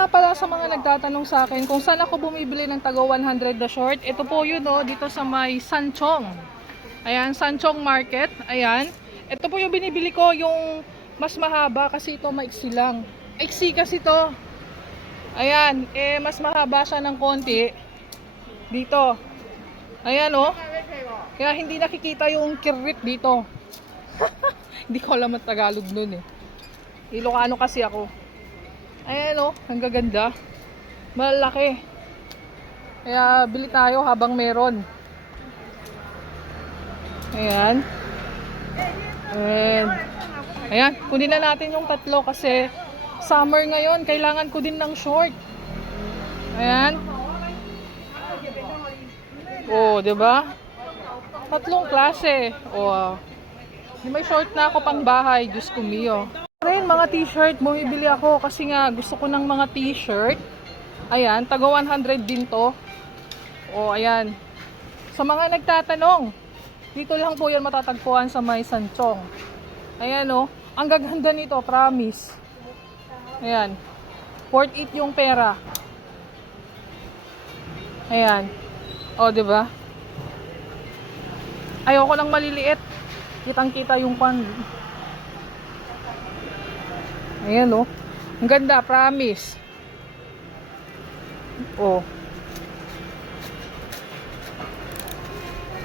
nga pala sa mga nagtatanong sa akin kung saan ako bumibili ng tago 100 na short. Ito po yun, no, dito sa may Sanchong. Ayan, Sanchong Market. Ayan. Ito po yung binibili ko, yung mas mahaba kasi ito maiksi lang. Iksi kasi to. Ayan, mas mahaba siya ng konti. Dito. Ayan, oh. Kaya hindi nakikita yung kirrit dito. Hindi ko alam ang Tagalog nun eh. Ilocano kasi ako. Ayan, oh, ang gaganda. Malaki. Kaya bili tayo habang meron. Ayan. Ayan, kunin na natin yung tatlo kasi summer ngayon, kailangan ko din ng short. Ayan. Oh, 'di ba? Tatlong klase. Oh. May short na ako pang bahay, Diyos ko mio. Rin mga t-shirt, bumibili ako kasi nga gusto ko ng mga t-shirt. Ayan, tago 100 din to. Oh, ayan. Sa mga nagtatanong, dito lang po yan matatagpuan sa may Sanchong. Ayan, oh. Ang gaganda nito, promise. Ayan. Worth it yung pera. Ayan. O, diba? Ayoko ng maliliit. Kitang-kita yung pan. Ayan, oh. Ang ganda, promise. Oh.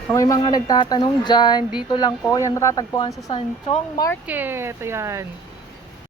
May mga nagtatanong dyan, dito lang po, yan matatagpuan sa Sanchong Market. Ayan.